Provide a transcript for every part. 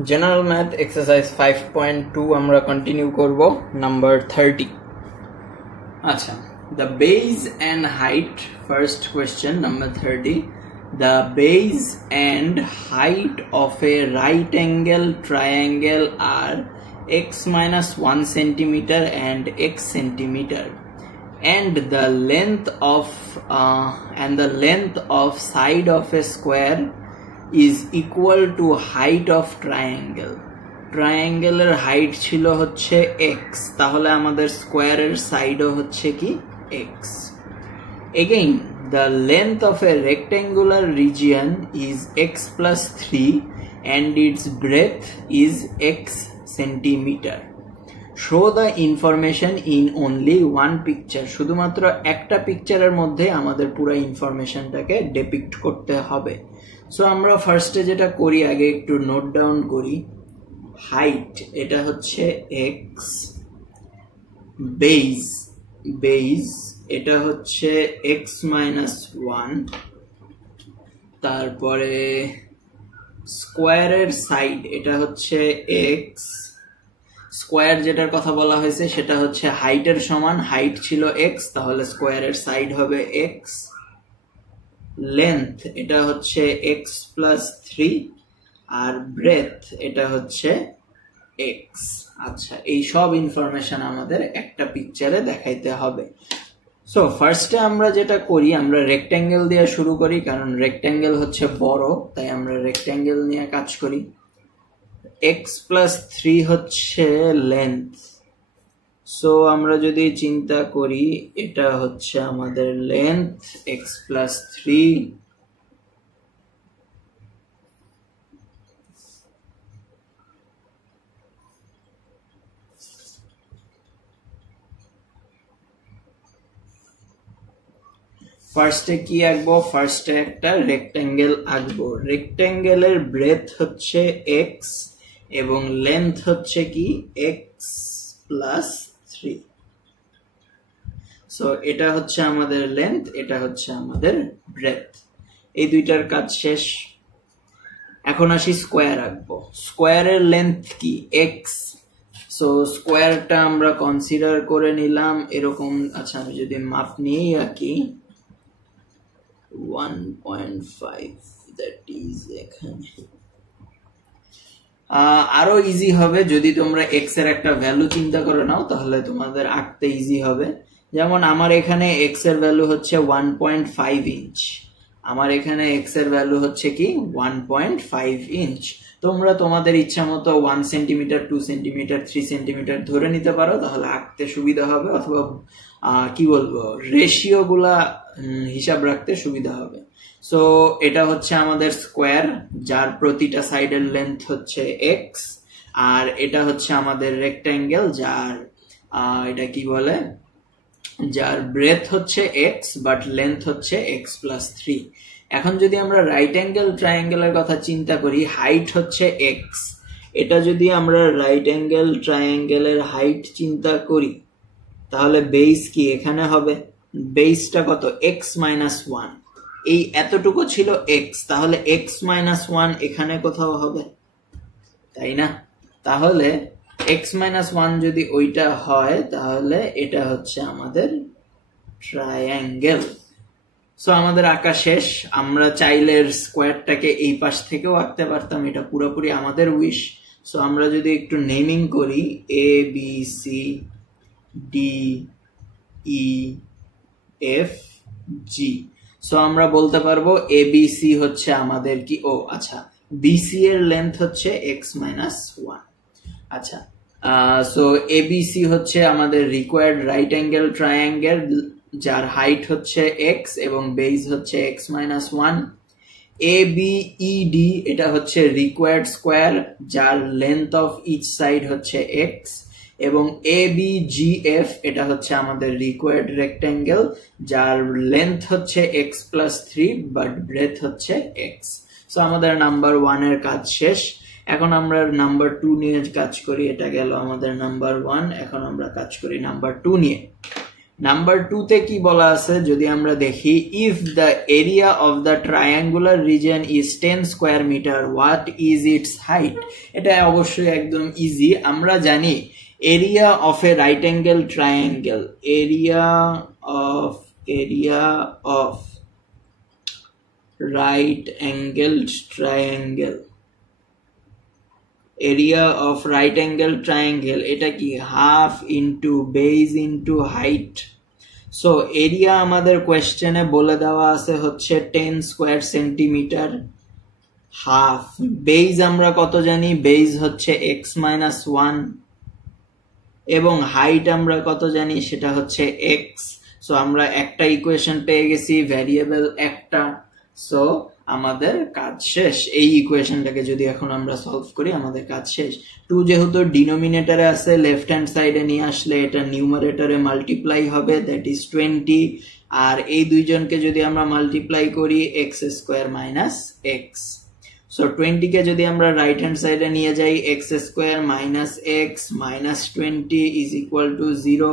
General Math exercise 5.2 আমরা continue করব number 30 আচ্ছা the base and height first question number 30 the base and height of a right angle triangle are x minus 1 centimeter and x centimeter and the length of side of a square is equal to height of triangle. Triangle এর height ছিল হচ্ছে x, তাহলে আমাদের square এর সাইডও হচ্ছে কি x. Again, the length of a rectangular region is x plus 3 and its breadth is x centimeter. Show the information in only one picture. শুধুমাত্র একটা পিকচারের মধ্যে আমাদের পুরো ইনফরমেশনটাকে ডিপিক্ট করতে হবে। সো আমরা ফার্স্টে যেটা করি আগে একটু নোট ডাউন করি। হাইট এটা হচ্ছে x, বেজ এটা হচ্ছে x minus 1, তারপরে স্কোয়ারের সাইড এটা হচ্ছে x, স্কোয়ার যেটার কথা বলা হয়েছে সেটা হচ্ছে হাইটের সমান, হাইট ছিল x তাহলে স্কোয়ারের সাইড হবে x, লেন্থ এটা হচ্ছে x plus 3 আর ব্রেথ এটা হচ্ছে x। আচ্ছা এই সব ইনফরমেশন আমাদের একটা পিকচারে দেখাইতে হবে। সো ফার্স্টে আমরা যেটা করি আমরা রেক্ট্যাঙ্গেল দিয়ে শুরু করি, কারণ রেক্ট্যাঙ্গেল হচ্ছে বড় তাই আমরা রেক্ট্যাঙ্গেল নিয়ে কাজ করি। x plus 3 হচ্ছে লেন্থ, সো আমরা যদি চিন্তা করি এটা হচ্ছে আমাদের লেন্থ x plus 3, ফার্স্টে কি আঁকবো, ফার্স্টে একটা রেক্ট্যাঙ্গেল আঁকবো। রেক্ট্যাঙ্গেলের ব্রেথ হচ্ছে x এবং লেন্থ হচ্ছে কি x plus 3। সো এটা হচ্ছে আমাদের লেন্থ, এটা হচ্ছে আমাদের ব্রেথ, এই দুইটার কাজ শেষ। এখন আসি স্কোয়ার আঁকবো। স্কোয়ারের লেন্থ কি x, সো স্কোয়ারটা আমরা কনসিডার করে নিলাম এরকম। আচ্ছা আমি যদি মাপ নিয়ে আঁকি 1.5, দ্যাট ইজ এখানে আরো ইজি হবে যদি তোমরা x এর একটা ভ্যালু চিন্তা করে নাও, তাহলে তোমাদের আঁকতে ইজি হবে। যেমন আমার এখানে x এর ভ্যালু হচ্ছে 1.5 ইঞ্চ, আমার এখানে x এর ভ্যালু হচ্ছে কি 1.5 ইঞ্চ। তোমরা তোমাদের ইচ্ছা মতো 1 সেন্টিমিটার, 2 সেন্টিমিটার, 3 সেন্টিমিটার ধরে নিতে পারো, তাহলে আঁকতে সুবিধা হবে, অথবা কি বলবো রেশিও গুলা হিসাব রাখতে সুবিধা হবে। সো এটা হচ্ছে আমাদের স্কোয়ার যার প্রতিটা সাইডের লেন্থ হচ্ছে x, আর এটা হচ্ছে আমাদের রেক্ট্যাঙ্গেল যার এটা কি বলে যার ব্রেথ হচ্ছে x বাট লেন্থ হচ্ছে x plus 3। এখন যদি আমরা রাইট অ্যাঙ্গেল ট্রায়াঙ্গেলের কথা চিন্তা করি, হাইট হচ্ছে x, এটা যদি আমরা রাইট অ্যাঙ্গেল ট্রায়াঙ্গেলের হাইট চিন্তা করি তাহলে বেস কি এখানে হবে, বেসটা কত x minus 1, এই এতটুকু ছিল x, তাহলে x minus 1 এখানে কোথাও হবে, তাই না? তাহলে x minus 1 যদি ওইটা হয় তাহলে এটা হচ্ছে আমাদের ট্রায়াঙ্গেল। সো আমাদের আঁকা শেষ। আমরা চাইলে স্কোয়ারটাকে এই পাশ থেকেও আঁকতে পারতাম, এটা পুরোপুরি আমাদের উইশ। সো আমরা যদি একটু নেমিং করি a b c d e f g, so আমরা বলতে পারবো ABC হচ্ছে আমাদের কি, ও আচ্ছা BC এর লেন্থ হচ্ছে x minus 1। আচ্ছা সো ABC হচ্ছে আমাদের রিকোয়ার্ড রাইট অ্যাঙ্গেল ট্রায়াঙ্গেল যার হাইট হচ্ছে x এবং বেস হচ্ছে x minus 1। ABED এটা হচ্ছে রিকোয়ার্ড স্কোয়ার যার লেন্থ অফ ইচ সাইড হচ্ছে x, এবং ABGF এটা হচ্ছে আমাদের রিকোয়ার্ড রেক্ট্যাঙ্গেল যার লেন্থ হচ্ছে x plus 3 বাট ব্রেথ হচ্ছে x। সো আমাদের নাম্বার 1 এর কাজ শেষ। এখন আমরা নাম্বার 2 নিয়ে কাজ করি, এটা গেল আমাদের নাম্বার 1। এখন আমরা কাজ করি নাম্বার 2 নিয়ে। নাম্বার 2 তে কি বলা আছে যদি আমরা দেখি, if the area of the triangular region is 10 square metre what is its height. এটা অবশ্যই একদম ইজি, আমরা জানি area of a right angle triangle, area of right angled triangle, area of right angle triangle এটা কি half into base into height। So area আমাদের কোয়েশ্চেনে বলে দেওয়া আছে হচ্ছে 10 স্কয়ার সেন্টিমিটার, হাফ বেজ আমরা কত জানি, বেজ হচ্ছে x-1 এবং হাইট আমরা কত জানি সেটা হচ্ছে x। সো আমরা একটা ইকুয়েশন পেয়ে গেছি, ভ্যারিয়েবল একটা। সো আমাদের কাজ শেষ। এই ইকুয়েশনটাকে যদি এখন আমরা সলভ করি আমাদের কাজ শেষ। 2 যেহেতু ডিনোমিনেটরে আছে, লেফট হ্যান্ড সাইডে নিয়ে আসলে এটা নিউমারেটরে মাল্টিপ্লাই হবে, দ্যাট ইজ 20। আর এই দুইজনকে যদি আমরা মাল্টিপ্লাই করি x square minus x। So 20 কে যদি আমরা রাইট হ্যান্ড সাইডে নিয়ে যাই, x square minus x minus 20 is equal to 0।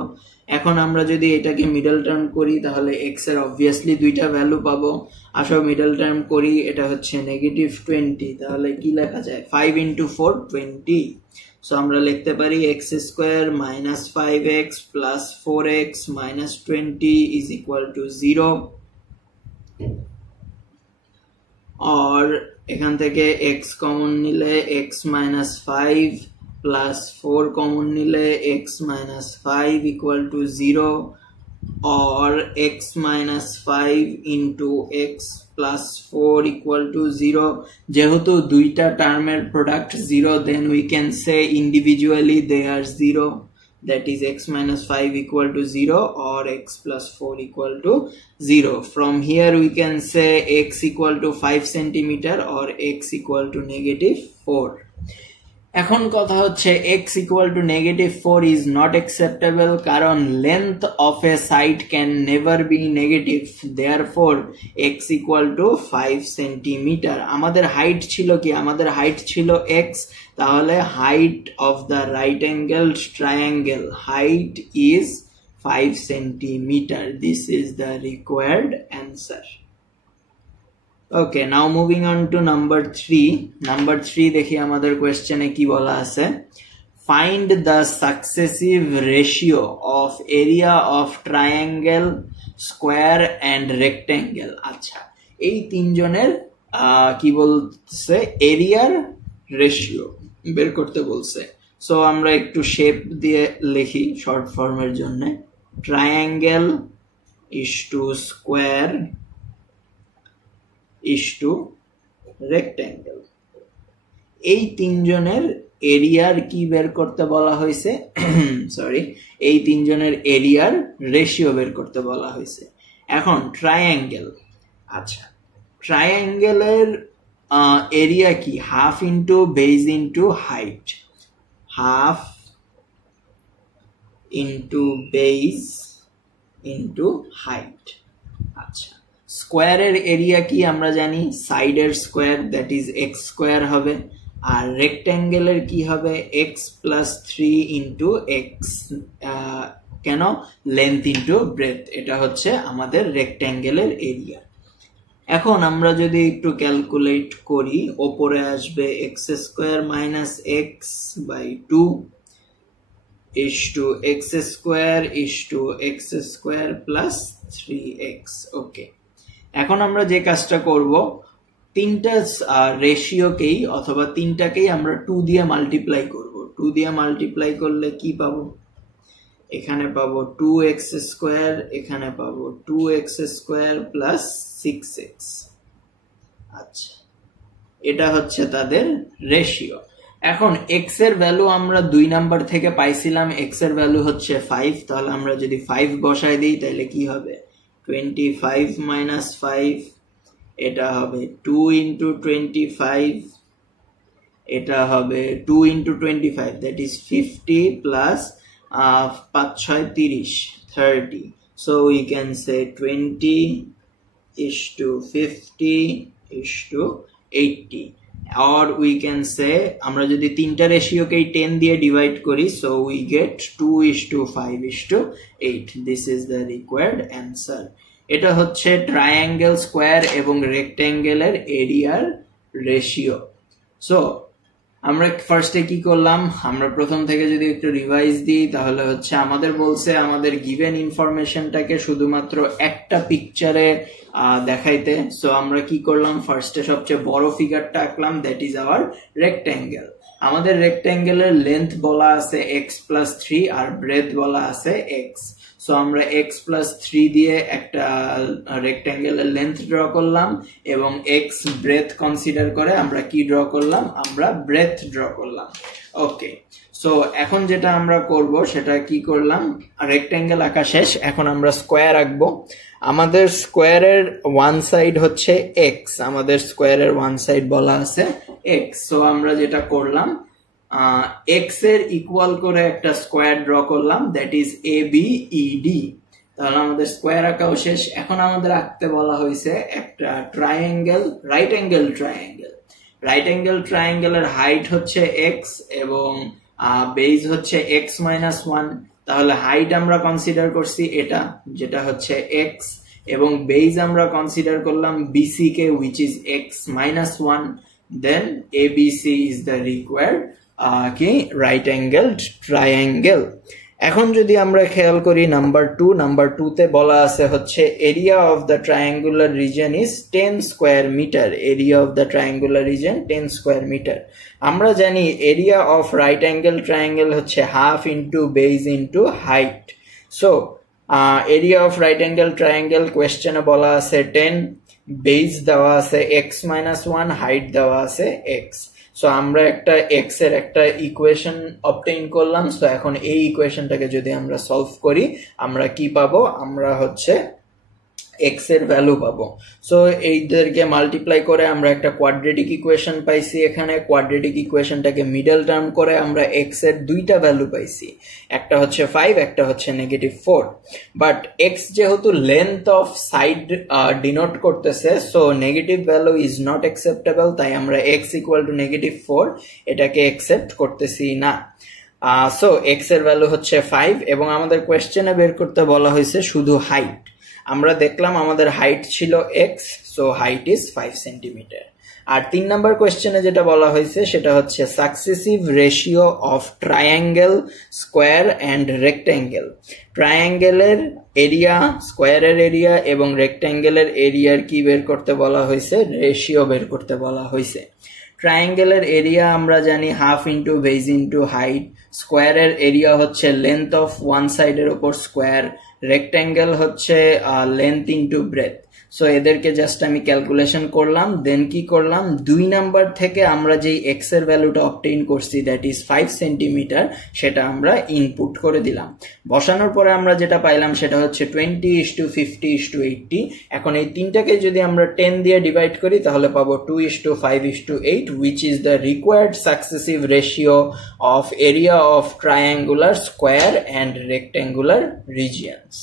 এখন আমরা যদি এটাকে মিডল টার্ম করি তাহলে x এর অবভিয়াসলি দুইটা ভ্যালু পাবো। আসো মিডল টার্ম করি, এটা হচ্ছে -20, তাহলে কি লেখা যায় 5 into 4 20। সো আমরা লিখতে পারি x square minus 5x plus 4x minus 20 is equal to 0। और এখান থেকে x কমন নিলে x minus 5 plus 4 কমন নিলে x minus 5 equal to 0 or x minus 5 into x plus 4 equal to 0। যেহেতু দুইটা টার্মের product 0 then we can say individually they are 0, that is x minus 5 equal to 0 or x plus 4 equal to 0. From here we can say x equal to 5 centimeter or x equal to -4. এখন কথা হচ্ছে x equal to -4 is not acceptable কারণ length of a side can never be negative, therefore x equal to 5 centimeter। আমাদের height ছিল কি, আমাদের height ছিল x, তাহলে height of the right angled triangle height is 5 centimeter। This is the required answer। Okay, now moving on to number 3. Number 3 দেখি আমাদের কোয়েশ্চেনে কি বলা আছে, find the successive ratio of area of triangle, square and rectangle। আচ্ছা, এই তিনজনের কি বলছে, এরিয়ার রেশিও বের করতে বলছে। সো আমরা একটু শেপ দিয়ে লিখি শর্ট ফর্মের জন্য, triangle is to square is to rectangle. এই তিনজনের এরিয়ার কি বের করতে বলা হয়েছে, সরি, এই তিনজনের এরিয়ার রেশিও বের করতে বলা হয়েছে। এখন ট্রায়াঙ্গেল, আচ্ছা ট্রায়াঙ্গেলের এরিয়া কি, half into base into height, half into base into height. আচ্ছা, স্কোয়ারের এরিয়া কি আমরা জানি, সাইডের square, that is x square হবে। আর রেক্ট্যাঙ্গেলের কি হবে, এক্স প্লাস 3 ইন্টু এক্স, কেন, লেন্থ ইন্টু ব্রেথ, এটা হচ্ছে আমাদের রেক্ট্যাঙ্গেলের এরিয়া। এখন আমরা যদি একটু ক্যালকুলেট করি, ওপরে আসবে x square minus x by 2 is to x square is to x square plus 3x। Okay, এখন আমরা যে কাজটা করব, তিনটা রেশিওকেই অথবা তিনটাকেই আমরা 2 দিয়ে মাল্টিপ্লাই করব। 2 দিয়ে মাল্টিপ্লাই করলে কি পাবো, এখানে পাবো 2x স্কোয়ার, এখানে পাবো 2x স্কোয়ার প্লাস 6x। আচ্ছা, এটা হচ্ছে তাদের রেশিও। এখন x এর ভ্যালু আমরা 2 নাম্বার থেকে পাইছিলাম, x এর ভ্যালু হচ্ছে 5, তাহলে আমরা যদি 5 বসাই দিই তাহলে কি হবে, 25 মাইনাস 5, এটা হবে 2 ইন্টু 25, এটা হবে 2 into 25, that is 50 plus 5 6 30, 30। So we can say 20 is to 50 is to 80। or we can say আমরা যদি তিনটা রেশিওকেই 10 দিয়ে ডিভাইড করি, so we get 2:5:8. This is the required answer. এটা হচ্ছে ট্রায়াঙ্গেল, স্কোয়ার এবং রেক্ট্যাঙ্গেলের এরিয়ার রেশিও। সো আমরা ফার্স্টে কি করলাম, আমরা প্রথম থেকে যদি একটু রিভাইজ দিই তাহলে হচ্ছে আমাদের বলছে আমাদের গিভেন ইনফরমেশনটাকে শুধুমাত্র একটা পিকচারে দেখাইতে। সো আমরা কি করলাম, ফার্স্টে সবচেয়ে বড় ফিগারটা আঁকলাম, দ্যাট ইজ আওয়ার রেক্ট্যাঙ্গেল। আমাদের রেক্ট্যাঙ্গেলের লেন্থ বলা আছে x+3 আর ব্রেথ বলা আছে x। সো আমরা x+3 দিয়ে একটা রেক্ট্যাঙ্গেলের লেন্থ ড্র করলাম এবং x ব্রেথ কনসিডার করে আমরা কি ড্র করলাম, আমরা ব্রেথ ড্র করলাম। ওকে, সো এখন যেটা আমরা করব সেটা কি করলাম, রেক্ট্যাঙ্গেল আঁকা শেষ, এখন আমরা স্কোয়ার আঁকবো। আমাদের স্কোয়ারের ওয়ান সাইড হচ্ছে x, আমাদের স্কোয়ারের ওয়ান সাইড বলা আছে x। সো আমরা যেটা করলাম, x এর ইকুয়াল করে একটা স্কোয়ার ড্র করলাম, দ্যাট ইজ ABED। তাহলে আমাদের স্কোয়ার আঁকাও শেষ। এখন আমাদের আঁকতে বলা হয়েছে একটা triangle, right angle triangle. Right angle ট্রায়াঙ্গেলের হাইট হচ্ছে x এবং বেজ হচ্ছে x-1। তাহলে হাইট আমরা কনসিডার করছি এটা, যেটা হচ্ছে x, এবং বেজ আমরা কনসিডার করলাম BC K, which is x-1. Then ABC is the required right angled triangle. এখন যদি আমরা খেয়াল করি নাম্বার 2 তে বলা আছে হচ্ছে area of the triangular region is 10 square metre. Area of the triangular region 10 square metre. আমরা জানি area of right angle triangle হচ্ছে half into base into height. So area of right angle triangle কোয়েশ্চেনে বলা আছে 10, base দেওয়া আছে x-1, height দেওয়া আছে x। সো আমরা একটা x এর একটা ইকুয়েশন অবটেইন করলাম। সো এখন এই ইকুয়েশনটাকে যদি আমরা সলভ করি আমরা কি পাবো, আমরা হচ্ছে x এর ভ্যালু পাবো। সো এইদেরকে মাল্টিপ্লাই করে আমরা একটা কোয়াড্রেটিক ইকুয়েশন পাইছি। এখানে কোয়াড্রেটিক ইকুয়েশনটাকে মিডল টার্ম করে আমরা x এর দুইটা ভ্যালু পাইছি, একটা হচ্ছে 5, একটা হচ্ছে -4। বাট x যেহেতু লেন্থ অফ সাইড ডিনোট করতেছে, so negative value is not acceptable, তাই আমরা x = -4 এটাকে অ্যাকসেপ্ট করতেছি না। সো x এর ভ্যালু হচ্ছে 5 এবং আমাদের কোয়েশ্চেনে বের করতে বলা হয়েছে শুধু হাইট। আমরা দেখলাম আমাদের হাইট ছিল x, so height is 5 centimetre. আর 3 নাম্বার কোয়েশ্চেনে যেটা বলা হয়েছে সেটা হচ্ছে successive ratio of triangle, square and rectangle. ট্রায়াঙ্গেলের এরিয়া, স্কোয়ারের এরিয়া এবং রেক্ট্যাঙ্গেলের এরিয়ার কি বের করতে বলা হয়েছে, রেশিও বের করতে বলা হয়েছে। ট্রায়াঙ্গেলের এরিয়া আমরা জানি half into base into height, স্কোয়ারের এরিয়া হচ্ছে লেন্থ অফ ওয়ান সাইডের উপর স্কোয়ার, রেক্ট্যাঙ্গেল হচ্ছে লেন্থ ইন্টু ব্রেথ। সো এদেরকে জাস্ট আমি ক্যালকুলেশন করলাম, দেন কি করলাম, 2 নাম্বার থেকে আমরা যেই x এর ভ্যালুটা অবটেইন করছি দ্যাট ইজ 5 সেন্টিমিটার, সেটা আমরা ইনপুট করে দিলাম। বসানোর পরে আমরা যেটা পাইলাম সেটা হচ্ছে 20:50:80। এখন এই তিনটাকে যদি আমরা 10 দিয়ে ডিভাইড করি তাহলে পাবো 2:5:8, which is the required successive ratio of area of triangular, square and rectangular regions.